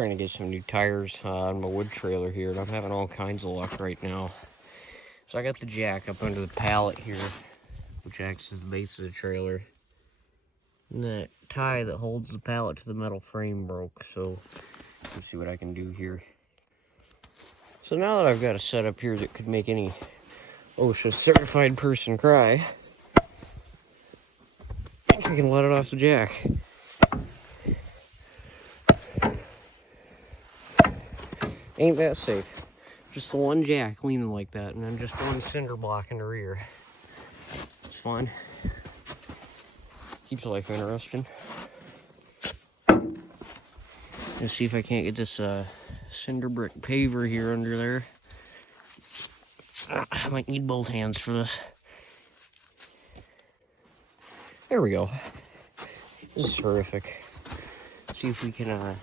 trying to get some new tires on my wood trailer here, and I'm having all kinds of luck right now. So I got the jack up under the pallet here, which acts as the base of the trailer. And that tie that holds the pallet to the metal frame broke, so let's see what I can do here. So now that I've got a setup here that could make any OSHA certified person cry, I think I can let it off the jack. Ain't that safe? Just the one jack leaning like that, and then just one cinder block in the rear. It's fun. Keeps life interesting. Let's see if I can't get this cinder brick paver here under there. I might need both hands for this. There we go. This is terrific. See if we can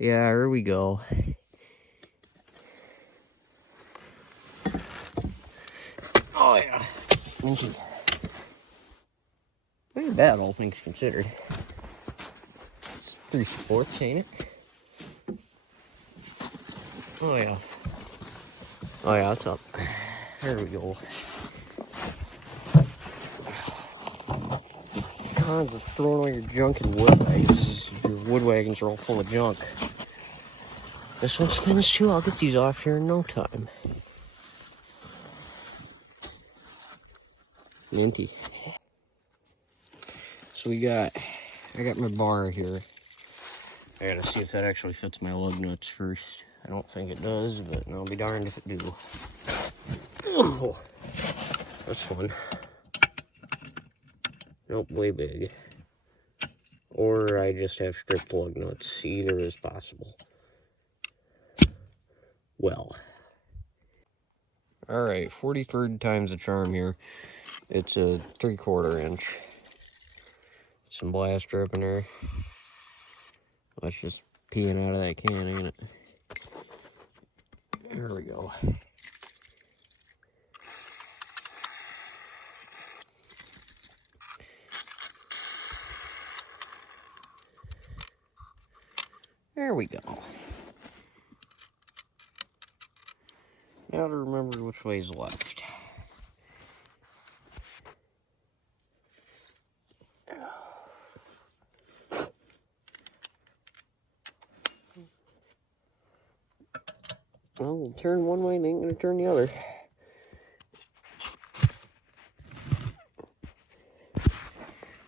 yeah, here we go. Oh yeah. Not bad, all things considered. It's 3/4, ain't it? Oh yeah. Oh yeah, it's up. There we go. Cons of throwing all your junk in wood wagons. Your wood wagons are all full of junk. This one spins too. I'll get these off here in no time. Minty. So I got my bar here. I gotta see if that actually fits my lug nuts first. I don't think it does, but I'll be darned if it do. Oh, that's fun. Nope, way big. Or I just have stripped lug nuts. Either is possible. Well. Alright, 43rd time's the charm here. It's a 3/4 inch. Some blast drip in there. That's just peeing out of that can, ain't it? There we go. There we go. Now to remember which way's left. Well, we'll turn one way and ain't gonna turn the other.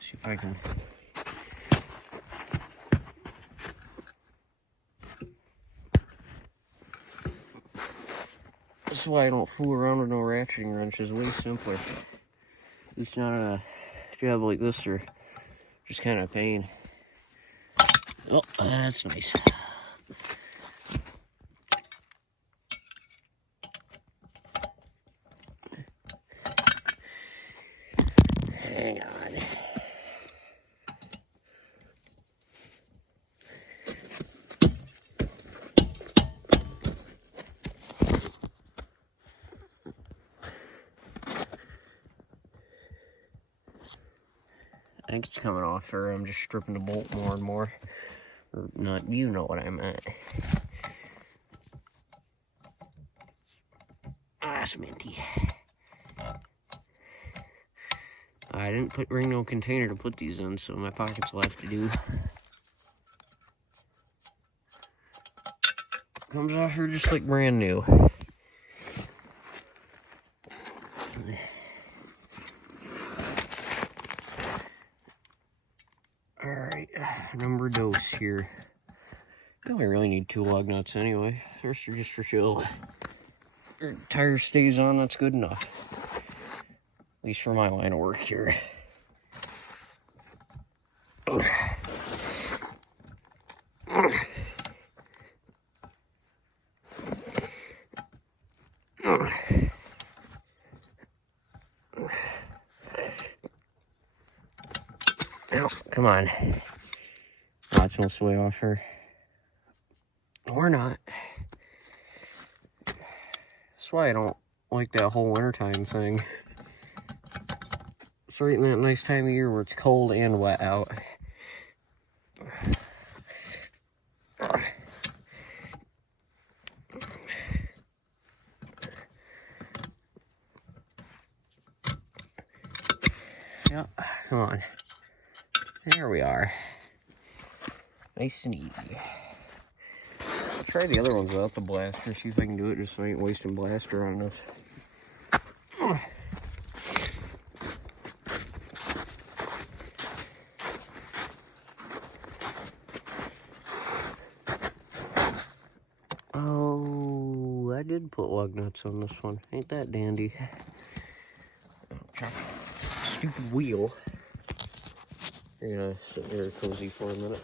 See if I can. This is why I don't fool around with no ratcheting wrenches. Way simpler. At least not on a job like this, or just kind of a pain. Oh, that's nice. Hang on. I think it's coming off, or I'm just stripping the bolt more and more. Or not, you know what I meant. Ah, it's minty. I didn't bring no container to put these in, so my pockets will have to do. Comes off here just like brand new. Alright, number dose here. I only really need 2 lug nuts anyway. The rest are just for show. Your tire stays on, that's good enough. At least for my line of work here. Oh, come on. Oh, it's most way off her. Or not. That's why I don't like that whole wintertime thing. It's right in that nice time of year where it's cold and wet out. Yeah, come on. There we are. Nice and easy. I'll try the other ones without the blaster, see if I can do it just so I ain't wasting blaster on this. Oh, I did put lug nuts on this one. Ain't that dandy? Stupid wheel. You're gonna sit there cozy for a minute.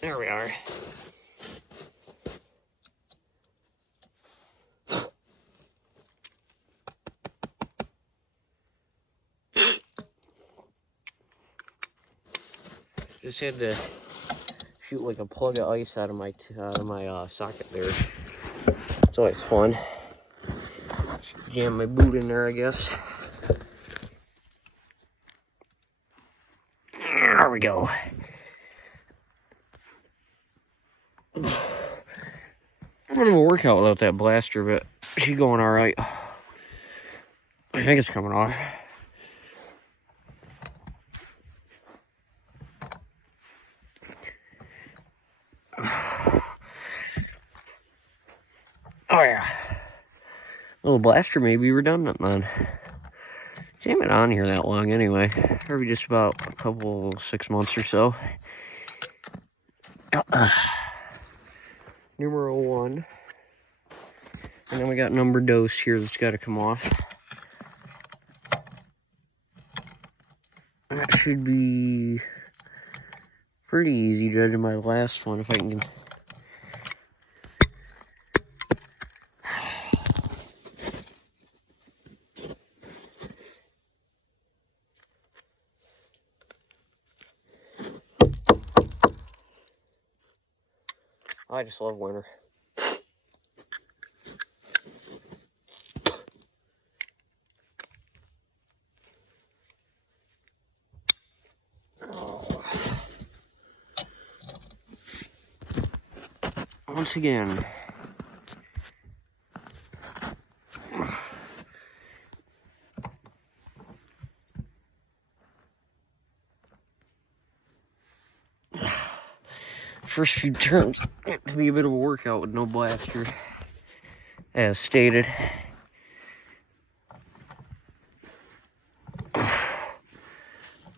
There we are. Just had to shoot like a plug of ice out of my socket there. It's always fun. Just jam my boot in there, I guess. There we go. I'm gonna work out without that blaster, but she's going all right. I think it's coming off. Oh yeah. Little blaster may be redundant then. Jam it on here that long anyway. Probably just about a couple 6 months or so. Numero 1. And then we got number dose here that's got to come off. That should be pretty easy judging my last one if I can. I just love winter. Once again. First few turns to be a bit of a workout with no blaster, as stated.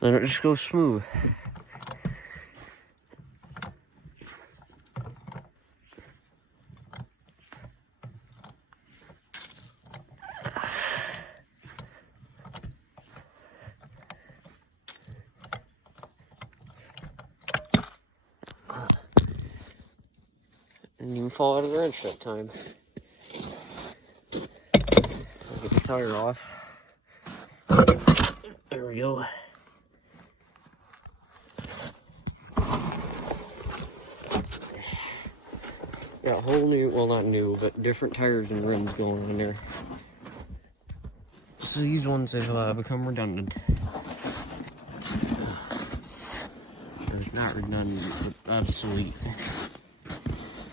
Then it just goes smooth. Didn't even fall out of the wrench that time. I'll get the tire off. There we go. Got whole new, well not new, but different tires and rims going on there. So these ones have become redundant. Or not redundant, but obsolete.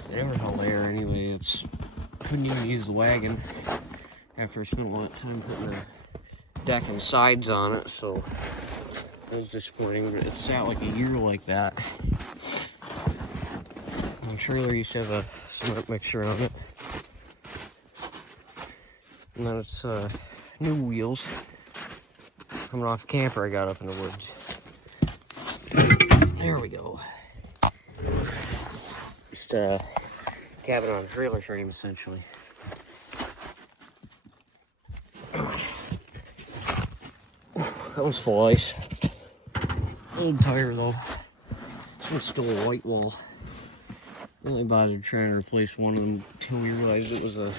They never held air anyway. Couldn't even use the wagon after I spent a lot of time putting the deck and sides on it, so it was disappointing. But it sat like a year like that. The trailer used to have a cement mixer on it, and then it's new wheels coming off a camper I got up in the woods. There we go. Just cabin on a trailer frame, essentially. That one's full ice. Old tire though. This one's still a white wall. I only bothered trying to replace one of them until we realized it was a,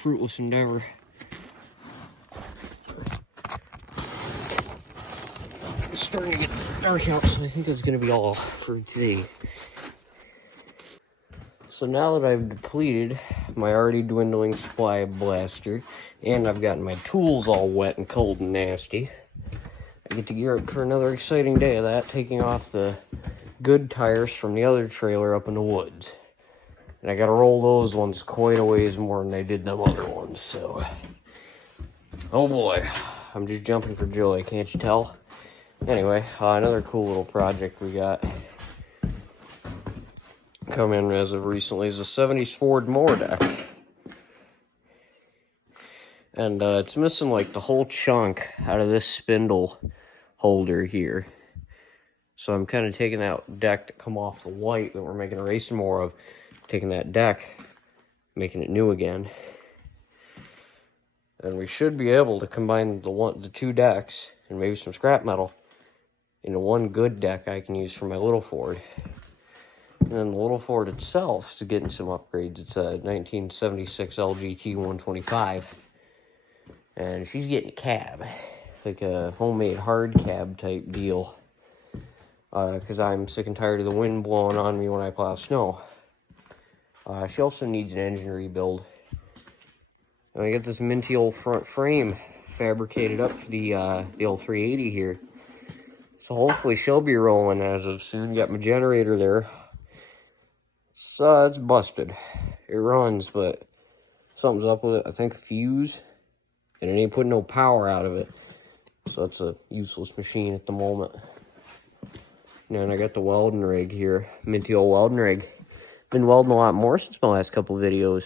fruitless endeavor. It's starting to get dark out, so I think it's gonna be all for today. So now that I've depleted my already dwindling supply of blaster, and I've gotten my tools all wet and cold and nasty, I get to gear up for another exciting day of that, taking off the good tires from the other trailer up in the woods. And I gotta roll those ones quite a ways more than I did them other ones, so... Oh boy, I'm just jumping for joy, can't you tell? Anyway, another cool little project we got come in as of recently is a 70s Ford mower deck. And it's missing like the whole chunk out of this spindle holder here. So I'm kind of taking that deck to come off the white that we're making a racing mower of, taking that deck, making it new again. And we should be able to combine the two decks and maybe some scrap metal into one good deck I can use for my little Ford. And then the little Ford itself is getting some upgrades. It's a 1976 LGT 125. And she's getting a cab, like a homemade hard cab type deal. Because I'm sick and tired of the wind blowing on me when I plow snow. She also needs an engine rebuild. And I got this minty old front frame fabricated up for the old 380 here. So hopefully she'll be rolling as of soon. Got my generator there. It's busted. It runs, but something's up with it. I think a fuse. And it ain't putting no power out of it. So it's a useless machine at the moment. And then I got the welding rig here. Minty old welding rig. Been welding a lot more since my last couple videos.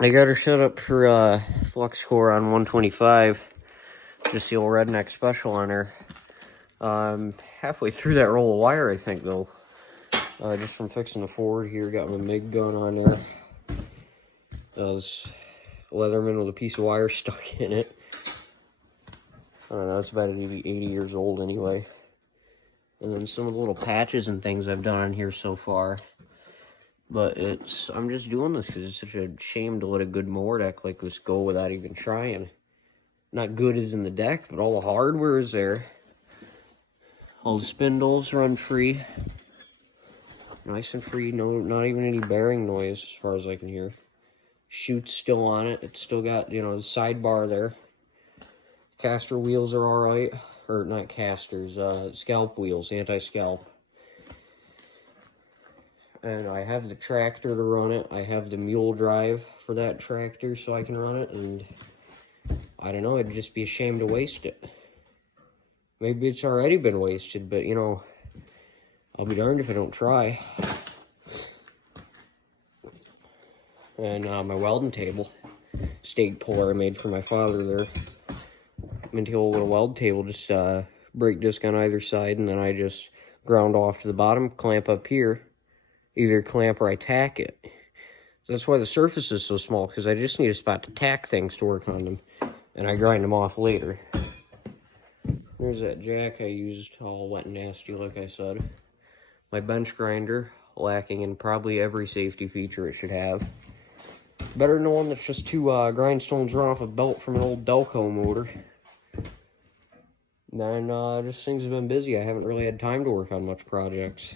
I got her set up for flux core on 125. Just the old redneck special on her. Halfway through that roll of wire, I think, though. Just from fixing the Ford here. Got my MIG gun on there. This Leatherman with a piece of wire stuck in it. I don't know, it's about 80 years old anyway. And then some of the little patches and things I've done on here so far. But I'm just doing this because it's such a shame to let a good mower deck like this go without even trying. Not good as in the deck, but all the hardware is there. All the spindles run free. Nice and free, not even any bearing noise as far as I can hear. Chute's still on it. It's still got, the sidebar there. Caster wheels are alright. Or not casters, scalp wheels, anti-scalp. And I have the tractor to run it. I have the mule drive for that tractor so I can run it. And I don't know, it'd just be a shame to waste it. Maybe it's already been wasted, but I'll be darned if I don't try. And my welding table, stake puller I made for my father there. Minty old little weld table, just brake disc on either side, and then I just ground off to the bottom, clamp up here, either clamp or I tack it. So that's why the surface is so small, because I just need a spot to tack things to work on them, and I grind them off later. There's that jack I used, all wet and nasty, like I said. My bench grinder, lacking in probably every safety feature it should have. Better than one that's just two grindstones run off a belt from an old Delco motor. Then just things have been busy. I haven't really had time to work on much projects.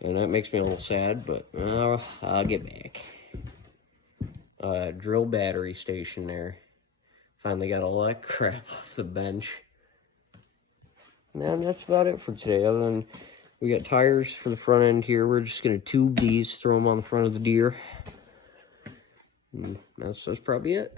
And that makes me a little sad, but I'll get back. Drill battery station there. Finally got all that crap off the bench. And that's about it for today. Other than we got tires for the front end here. We're just going to tube these, throw them on the front of the deer. And that's probably it.